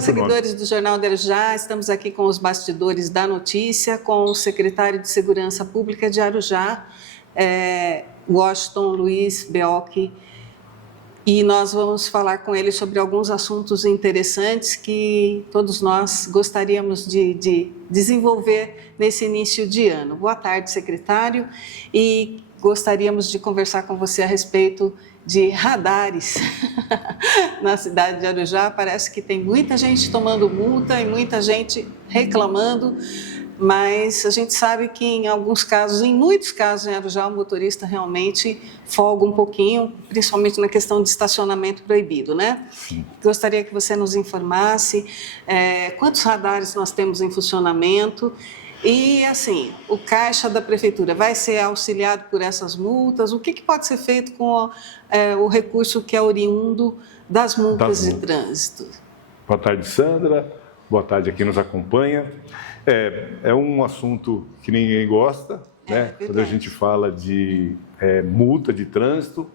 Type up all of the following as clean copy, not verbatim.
Olá, seguidores do Jornal de Arujá. Estamos aqui com os bastidores da notícia, com o secretário de Segurança Pública de Arujá, Washington Luiz Beocchi, e nós vamos falar com ele sobre alguns assuntos interessantes que todos nós gostaríamos de desenvolver nesse início de ano. Boa tarde, secretário, e gostaríamos de conversar com você a respeito de radares na cidade de Arujá. Parece que tem muita gente tomando multa e muita gente reclamando, mas a gente sabe que em alguns casos, em muitos casos em Arujá, o motorista realmente folga um pouquinho, principalmente na questão de estacionamento proibido, né? Sim. Gostaria que você nos informasse quantos radares nós temos em funcionamento. E, assim, o caixa da prefeitura vai ser auxiliado por essas multas? O que pode ser feito com o recurso que é oriundo das multas de trânsito? Boa tarde, Sandra. Boa tarde a quem nos acompanha. É um assunto que ninguém gosta, né? Quando a gente fala de multa de trânsito,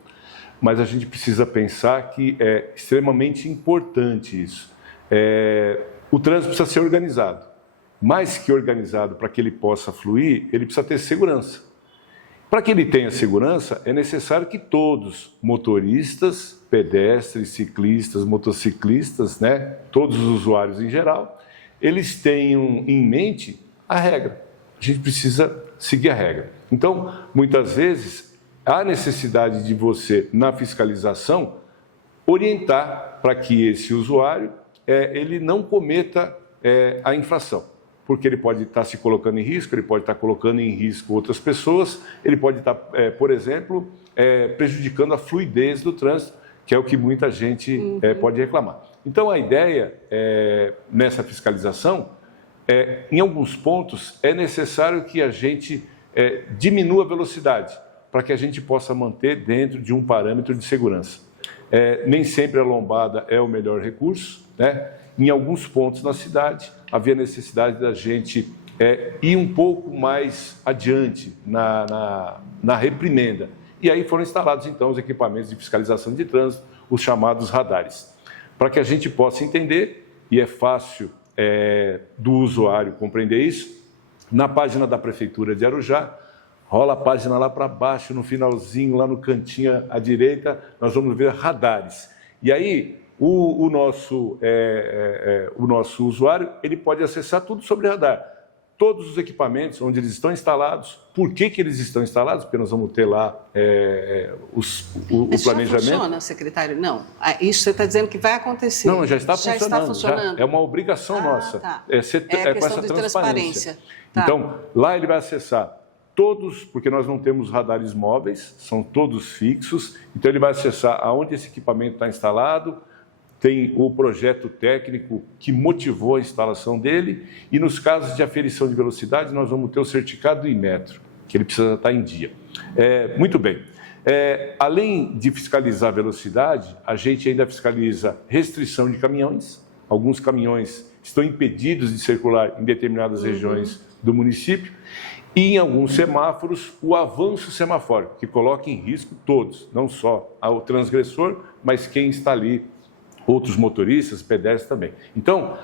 mas a gente precisa pensar que é extremamente importante isso. O trânsito precisa ser organizado. Mais que organizado para que ele possa fluir, ele precisa ter segurança. Para que ele tenha segurança, é necessário que todos, motoristas, pedestres, ciclistas, motociclistas, né, todos os usuários em geral, eles tenham em mente a regra. A gente precisa seguir a regra. Então, muitas vezes, há necessidade de você, na fiscalização, orientar para que esse usuário ele não cometa a infração. Porque ele pode estar se colocando em risco, ele pode estar colocando em risco outras pessoas, ele pode estar, por exemplo, prejudicando a fluidez do trânsito, que é o que muita gente pode reclamar. Então, a ideia nessa fiscalização, em alguns pontos, é necessário que a gente diminua a velocidade, para que a gente possa manter dentro de um parâmetro de segurança. Nem sempre a lombada é o melhor recurso, né? Em alguns pontos na cidade, havia necessidade da gente ir um pouco mais adiante na reprimenda. E aí foram instalados, então, os equipamentos de fiscalização de trânsito, os chamados radares. Para que a gente possa entender, e é fácil do usuário compreender isso, na página da Prefeitura de Arujá, rola a página lá para baixo, no finalzinho, lá no cantinho à direita, nós vamos ver radares. E aí, o nosso usuário, ele pode acessar tudo sobre radar. Todos os equipamentos, onde eles estão instalados, por que eles estão instalados, porque nós vamos ter lá o Mas planejamento. Já funciona, secretário? Não. Isso você está dizendo que vai acontecer. Não, já está funcionando. Já está funcionando. É uma obrigação nossa. Tá. Com essa questão de transparência. Tá. Então, lá ele vai acessar todos, porque nós não temos radares móveis, são todos fixos, então ele vai acessar aonde esse equipamento está instalado, tem o projeto técnico que motivou a instalação dele, e nos casos de aferição de velocidade, nós vamos ter o certificado Inmetro, que ele precisa estar em dia. Muito bem. Além de fiscalizar a velocidade, a gente ainda fiscaliza restrição de caminhões. Alguns caminhões estão impedidos de circular em determinadas regiões do município, e em alguns semáforos, o avanço semafórico, que coloca em risco todos, não só o transgressor, mas quem está ali, outros motoristas, pedestres também. Então,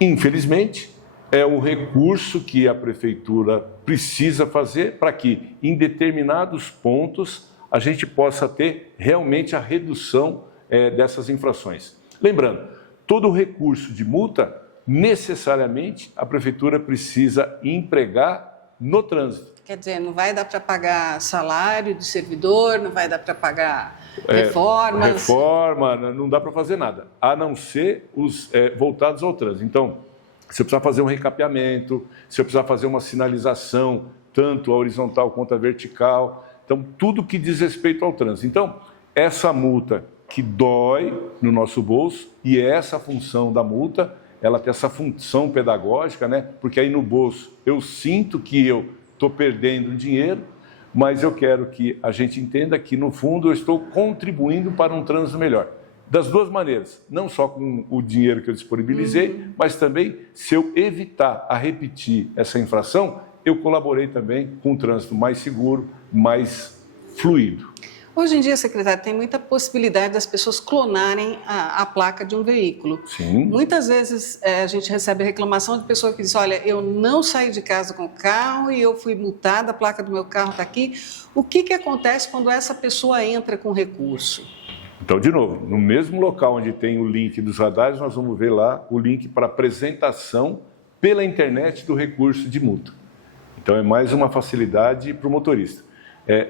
infelizmente, é o recurso que a Prefeitura precisa fazer para que, em determinados pontos, a gente possa ter realmente a redução dessas infrações. Lembrando, todo recurso de multa, necessariamente, a Prefeitura precisa empregar no trânsito. Quer dizer, não vai dar para pagar salário de servidor, não vai dar para pagar reformas. Reforma, não dá para fazer nada, a não ser os voltados ao trânsito. Então, se eu precisar fazer um recapeamento, se eu precisar fazer uma sinalização, tanto a horizontal quanto a vertical, então, tudo que diz respeito ao trânsito. Então, essa multa que dói no nosso bolso, e é essa a função da multa, ela tem essa função pedagógica, né? Porque aí no bolso eu sinto que eu estou perdendo dinheiro, mas eu quero que a gente entenda que, no fundo, eu estou contribuindo para um trânsito melhor. Das duas maneiras, não só com o dinheiro que eu disponibilizei, mas também, se eu evitar a repetir essa infração, eu colaborei também com um trânsito mais seguro, mais fluido. Hoje em dia, secretário, tem muita possibilidade das pessoas clonarem a placa de um veículo. Sim. Muitas vezes a gente recebe reclamação de pessoa que diz, olha, eu não saí de casa com o carro e eu fui multada, a placa do meu carro está aqui. O que acontece quando essa pessoa entra com recurso? Então, de novo, no mesmo local onde tem o link dos radares, nós vamos ver lá o link para apresentação pela internet do recurso de multa. Então, é mais uma facilidade para o motorista.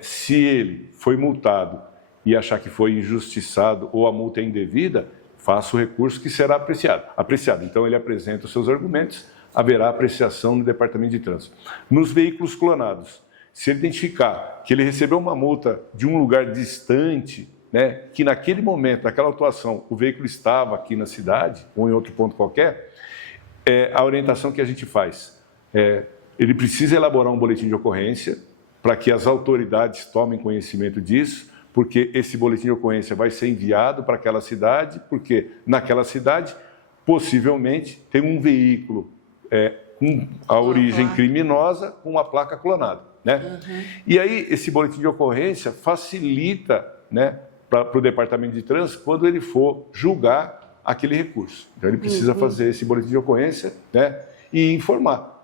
Se ele foi multado e achar que foi injustiçado ou a multa é indevida, faça o recurso que será apreciado. Então, ele apresenta os seus argumentos, haverá apreciação no Departamento de Trânsito. Nos veículos clonados, se ele identificar que ele recebeu uma multa de um lugar distante, né, que naquele momento, naquela atuação, o veículo estava aqui na cidade ou em outro ponto qualquer, a orientação que a gente faz ele precisa elaborar um boletim de ocorrência para que as autoridades tomem conhecimento disso, porque esse boletim de ocorrência vai ser enviado para aquela cidade, porque naquela cidade, possivelmente, tem um veículo com a origem criminosa com uma placa clonada, né? E aí, esse boletim de ocorrência facilita, né, para o Departamento de Trânsito quando ele for julgar aquele recurso. Então, ele precisa fazer esse boletim de ocorrência, né, e informar.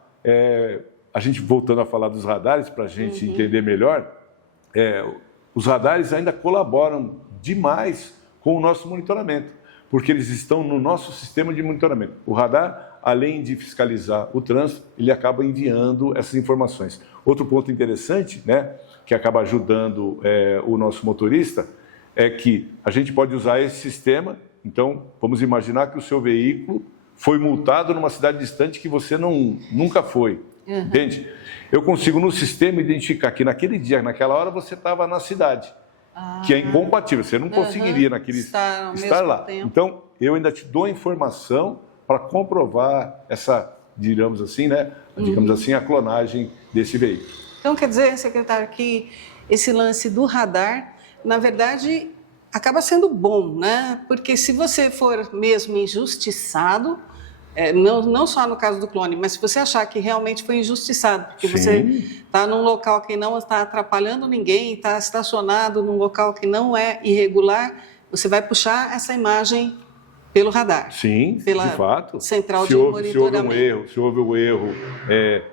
A gente, voltando a falar dos radares, para a gente entender melhor, os radares ainda colaboram demais com o nosso monitoramento, porque eles estão no nosso sistema de monitoramento. O radar, além de fiscalizar o trânsito, ele acaba enviando essas informações. Outro ponto interessante, né, que acaba ajudando o nosso motorista, é que a gente pode usar esse sistema. Então, vamos imaginar que o seu veículo foi multado numa cidade distante que você nunca foi. Entende? Eu consigo no sistema identificar que naquele dia, naquela hora, você estava na cidade, que é incompatível, você não conseguiria estar lá. Tempo. Então, eu ainda te dou a informação para comprovar essa, digamos assim, né, a clonagem desse veículo. Então, quer dizer, secretário, que esse lance do radar, na verdade, acaba sendo bom, né? Porque se você for mesmo injustiçado, não só no caso do clone, mas se você achar que realmente foi injustiçado, porque você está num local que não está atrapalhando ninguém, está estacionado num local que não é irregular, você vai puxar essa imagem pelo radar. Sim, pela de fato. central de monitoramento. Se houve um erro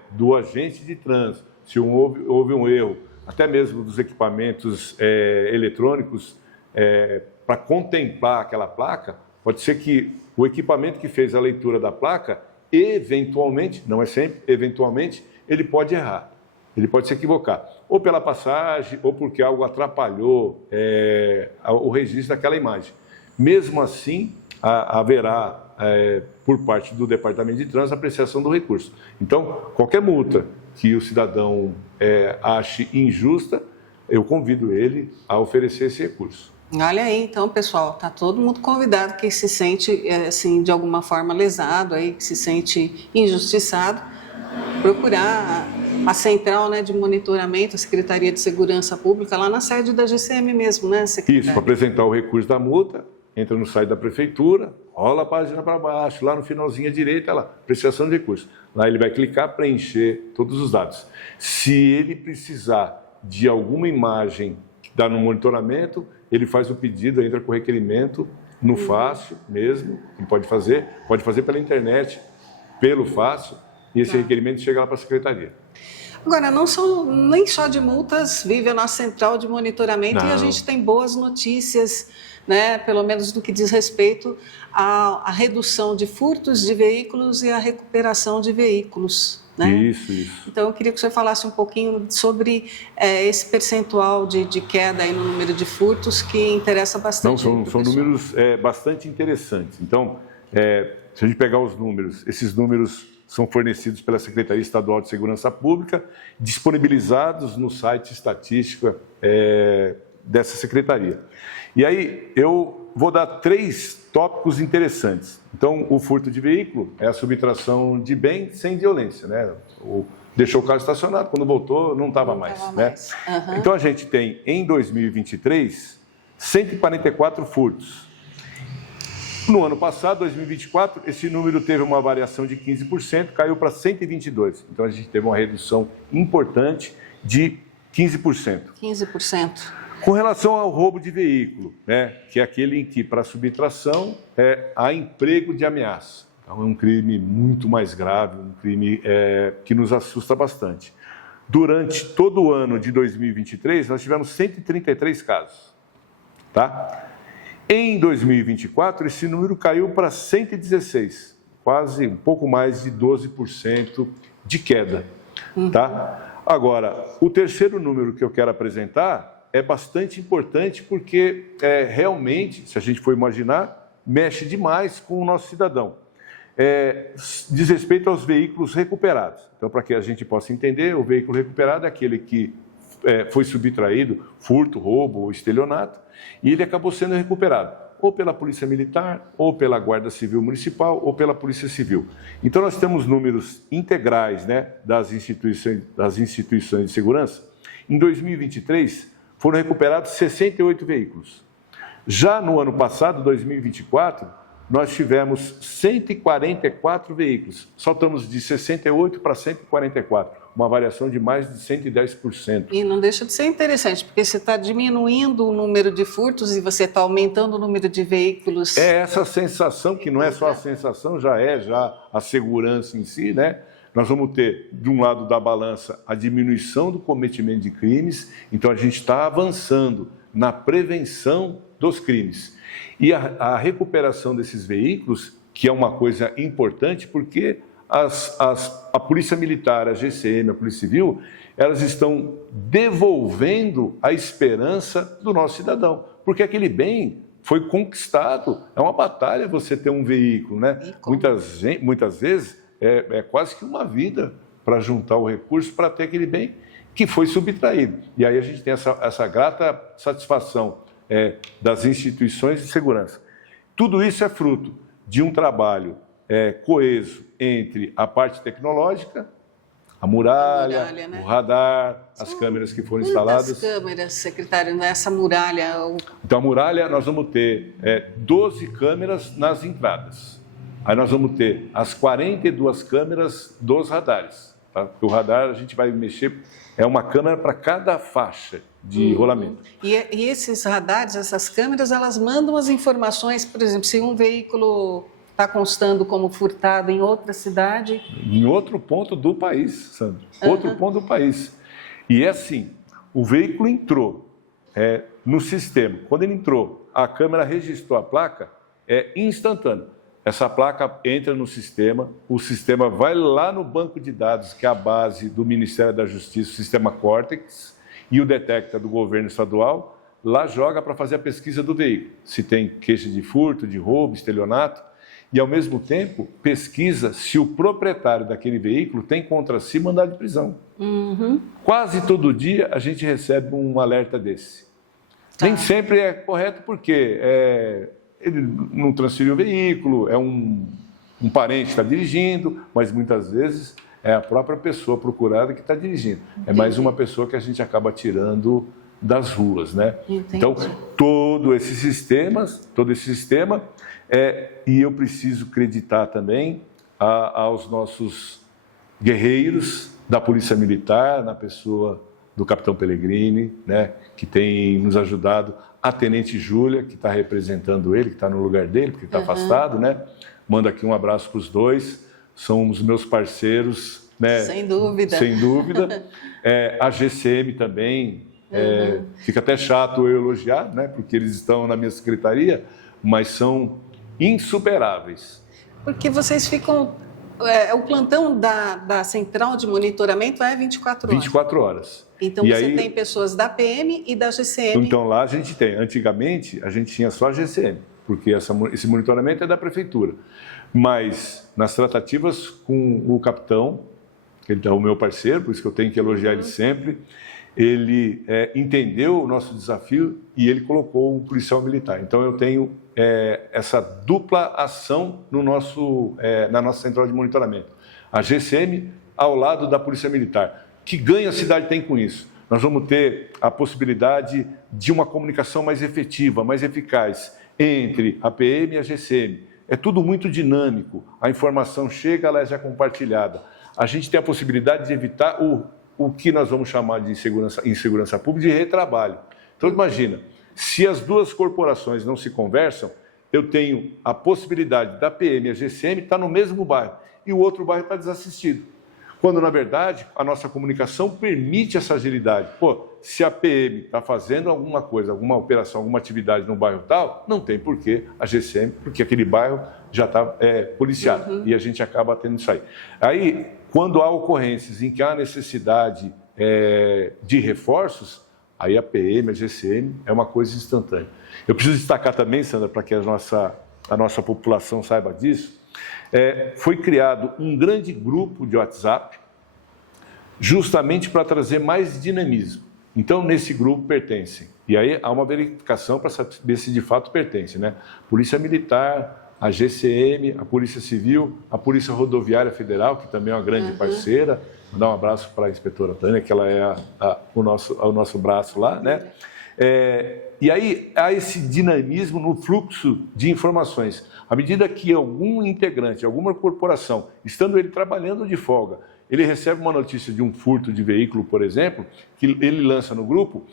do agente de trânsito, se houve um erro até mesmo dos equipamentos eletrônicos para contemplar aquela placa, pode ser que o equipamento que fez a leitura da placa, eventualmente, não é sempre, eventualmente, ele pode errar, ele pode se equivocar, ou pela passagem, ou porque algo atrapalhou o registro daquela imagem. Mesmo assim, haverá, por parte do Departamento de Trânsito, a apreciação do recurso. Então, qualquer multa que o cidadão ache injusta, eu convido ele a oferecer esse recurso. Olha aí, então, pessoal, está todo mundo convidado que se sente, assim, de alguma forma lesado, aí, que se sente injustiçado, procurar a central, né, de monitoramento, a Secretaria de Segurança Pública, lá na sede da GCM mesmo, né, secretário? Isso, para apresentar o recurso da multa, entra no site da Prefeitura, rola a página para baixo, lá no finalzinho à direita, lá, apreciação de recursos. Lá ele vai clicar, preencher todos os dados. Se ele precisar de alguma imagem que dá no monitoramento, ele faz o pedido, entra com o requerimento no Fácil mesmo, ele pode fazer pela internet, pelo Fácil, e esse requerimento chega lá para a Secretaria. Agora, não são nem só de multas, vive a nossa central de monitoramento e a gente tem boas notícias, né, pelo menos no que diz respeito à redução de furtos de veículos e à recuperação de veículos. Né? Isso. Então, eu queria que o senhor falasse um pouquinho sobre esse percentual de queda aí no número de furtos que interessa bastante. Não, são números bastante interessantes. Então, se a gente pegar os números, esses números são fornecidos pela Secretaria Estadual de Segurança Pública, disponibilizados no site estatística dessa secretaria. E aí, eu vou dar 3 tópicos interessantes. Então, o furto de veículo é a subtração de bem sem violência, né? Deixou o carro estacionado, quando voltou, não estava mais. Né? Então, a gente tem, em 2023, 144 furtos. No ano passado, 2024, esse número teve uma variação de 15%, caiu para 122. Então, a gente teve uma redução importante de 15%. 15%. Com relação ao roubo de veículo, né, que é aquele em que, para subtração, há emprego de ameaça. Então, é um crime muito mais grave, um crime que nos assusta bastante. Durante todo o ano de 2023, nós tivemos 133 casos. Tá? Em 2024, esse número caiu para 116, quase um pouco mais de 12% de queda. Tá? Agora, o terceiro número que eu quero apresentar é bastante importante porque realmente, se a gente for imaginar, mexe demais com o nosso cidadão. Diz respeito aos veículos recuperados. Então, para que a gente possa entender, o veículo recuperado é aquele que foi subtraído, furto, roubo ou estelionato, e ele acabou sendo recuperado, ou pela Polícia Militar, ou pela Guarda Civil Municipal, ou pela Polícia Civil. Então, nós temos números integrais, né, das instituições de segurança. Em 2023, foram recuperados 68 veículos. Já no ano passado, 2024, nós tivemos 144 veículos. Saltamos de 68 para 144, uma variação de mais de 110%. E não deixa de ser interessante, porque você está diminuindo o número de furtos e você está aumentando o número de veículos. É essa sensação, que não é só a sensação, já a segurança em si, né? Nós vamos ter, de um lado da balança, a diminuição do cometimento de crimes, então a gente está avançando na prevenção dos crimes. E a recuperação desses veículos, que é uma coisa importante, porque a Polícia Militar, a GCM, a Polícia Civil, elas estão devolvendo a esperança do nosso cidadão, porque aquele bem foi conquistado. É uma batalha você ter um veículo, né? Muitas vezes é quase que uma vida para juntar o recurso para ter aquele bem que foi subtraído. E aí a gente tem essa grata satisfação das instituições de segurança. Tudo isso é fruto de um trabalho coeso entre a parte tecnológica, a muralha, né? O radar, as câmeras que foram instaladas. Quantas câmeras, secretário, nessa muralha? Então, a muralha, nós vamos ter 12 câmeras nas entradas. Aí nós vamos ter as 42 câmeras dos radares. Tá? Porque o radar a gente vai mexer, é uma câmera para cada faixa de rolamento. E esses radares, essas câmeras, elas mandam as informações, por exemplo, se um veículo está constando como furtado em outra cidade? Em outro ponto do país, Sandra. Outro ponto do país. E é assim, o veículo entrou no sistema. Quando ele entrou, a câmera registrou a placa, é instantâneo. Essa placa entra no sistema, o sistema vai lá no banco de dados, que é a base do Ministério da Justiça, o sistema Córtex, e o Detecta do governo estadual, lá joga para fazer a pesquisa do veículo. Se tem queixa de furto, de roubo, estelionato, e ao mesmo tempo pesquisa se o proprietário daquele veículo tem contra si mandado de prisão. Quase todo dia a gente recebe um alerta desse. Nem sempre é correto porque ele não transferiu o veículo, é um parente que está dirigindo, mas muitas vezes é a própria pessoa procurada que está dirigindo. É mais uma pessoa que a gente acaba tirando das ruas, né? Entendi. Então, todo esse sistema, e eu preciso acreditar também aos nossos guerreiros da Polícia Militar, na pessoa do Capitão Pellegrini, né, que tem nos ajudado, a Tenente Júlia, que está representando ele, que está no lugar dele, porque está afastado, né? Mando aqui um abraço para os dois, são os meus parceiros, né? Sem dúvida. Sem dúvida. A GCM também, fica até chato eu elogiar, né? Porque eles estão na minha secretaria, mas são insuperáveis. Porque vocês ficam... o plantão da central de monitoramento é 24 horas. 24 horas. Então, você tem pessoas da PM e da GCM. Então, lá a gente tem. Antigamente, a gente tinha só a GCM, porque esse monitoramento é da prefeitura. Mas, nas tratativas com o capitão, ele é o meu parceiro, por isso que eu tenho que elogiar ele sempre, ele entendeu o nosso desafio e ele colocou um policial militar. Então, eu tenho essa dupla ação na nossa central de monitoramento. A GCM ao lado da Polícia Militar. Que ganho a cidade tem com isso? Nós vamos ter a possibilidade de uma comunicação mais efetiva, mais eficaz entre a PM e a GCM. É tudo muito dinâmico, a informação chega, ela já é compartilhada. A gente tem a possibilidade de evitar o que nós vamos chamar de insegurança pública, de retrabalho. Então, imagina, se as duas corporações não se conversam, eu tenho a possibilidade da PM e a GCM estar no mesmo bairro e o outro bairro está desassistido. Quando, na verdade, a nossa comunicação permite essa agilidade. Pô, se a PM está fazendo alguma coisa, alguma operação, alguma atividade no bairro tal, não tem porquê a GCM, porque aquele bairro já está policiado e a gente acaba tendo isso aí. Aí, quando há ocorrências em que há necessidade de reforços, aí a PM, a GCM, é uma coisa instantânea. Eu preciso destacar também, Sandra, para que a nossa população saiba disso, foi criado um grande grupo de WhatsApp justamente para trazer mais dinamismo. Então, nesse grupo pertencem, e aí há uma verificação para saber se de fato pertence, né? Polícia Militar, a GCM, a Polícia Civil, a Polícia Rodoviária Federal, que também é uma grande parceira. Vou dar um abraço para a inspetora Tânia, que ela é o nosso braço lá, né? E aí há esse dinamismo no fluxo de informações. À medida que algum integrante, alguma corporação, estando ele trabalhando de folga, ele recebe uma notícia de um furto de veículo, por exemplo, que ele lança no grupo,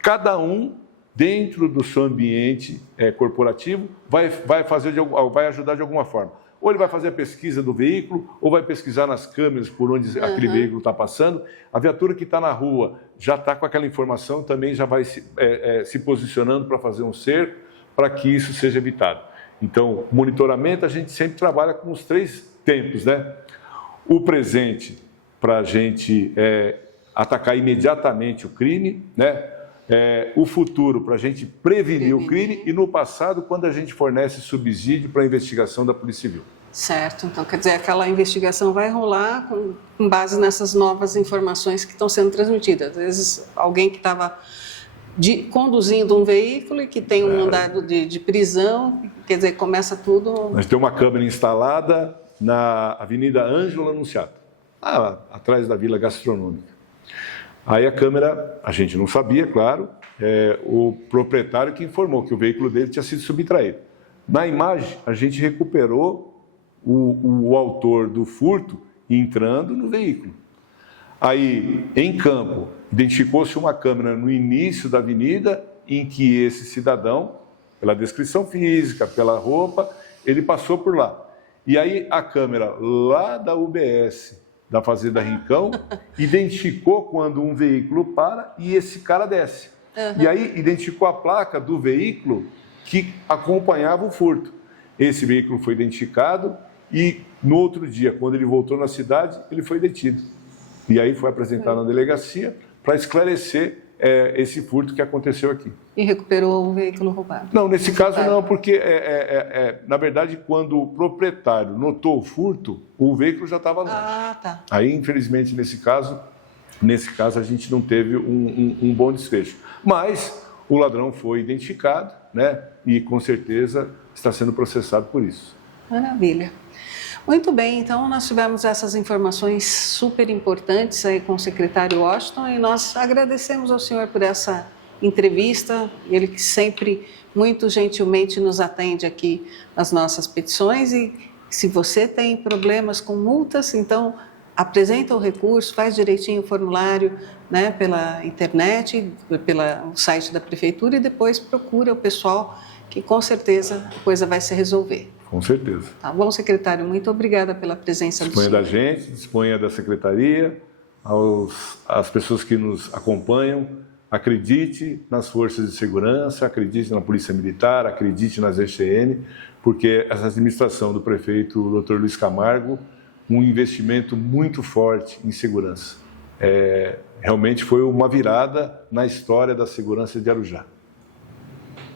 cada um, dentro do seu ambiente corporativo, vai ajudar de alguma forma. Ou ele vai fazer a pesquisa do veículo, ou vai pesquisar nas câmeras por onde aquele veículo está passando. A viatura que está na rua já está com aquela informação, também já vai se posicionando para fazer um cerco, para que isso seja evitado. Então, monitoramento, a gente sempre trabalha com os 3 tempos, né? O presente, para a gente atacar imediatamente o crime, né? O futuro, para a gente prevenir o crime, e no passado, quando a gente fornece subsídio para a investigação da Polícia Civil. Certo, então quer dizer, aquela investigação vai rolar com base nessas novas informações que estão sendo transmitidas. Às vezes, alguém que estava conduzindo um veículo e que tem um mandado de prisão, quer dizer, começa tudo... Nós temos uma câmera instalada na Avenida Ângelo Anunciato, lá atrás da Vila Gastronômica. Aí a câmera, a gente não sabia, claro, o proprietário que informou que o veículo dele tinha sido subtraído. Na imagem, a gente recuperou o autor do furto entrando no veículo. Aí, em campo, identificou-se uma câmera no início da avenida em que esse cidadão, pela descrição física, pela roupa, ele passou por lá. E aí a câmera lá da UBS, da Fazenda Rincão, identificou quando um veículo para e esse cara desce. E aí identificou a placa do veículo que acompanhava o furto. Esse veículo foi identificado e no outro dia, quando ele voltou na cidade, ele foi detido. E aí foi apresentado na delegacia para esclarecer esse furto que aconteceu aqui. E recuperou um veículo roubado? Não, nesse caso não, porque, na verdade, quando o proprietário notou o furto, o veículo já estava longe. Tá. Aí, infelizmente, nesse caso a gente não teve um bom desfecho. Mas o ladrão foi identificado, né? E, com certeza, está sendo processado por isso. Maravilha. Muito bem, então nós tivemos essas informações super importantes aí com o secretário Washington e nós agradecemos ao senhor por essa entrevista, ele que sempre muito gentilmente nos atende aqui nas nossas petições e se você tem problemas com multas, então apresenta o recurso, faz direitinho o formulário, né, pela internet, pelo site da prefeitura e depois procura o pessoal que com certeza a coisa vai se resolver. Com certeza. Tá bom, secretário, muito obrigada pela presença do senhor. Disponha da gente, disponha da secretaria, às pessoas que nos acompanham, acredite nas forças de segurança, acredite na Polícia Militar, acredite nas GCM, porque essa administração do prefeito Dr. Luiz Camargo, um investimento muito forte em segurança. Realmente foi uma virada na história da segurança de Arujá.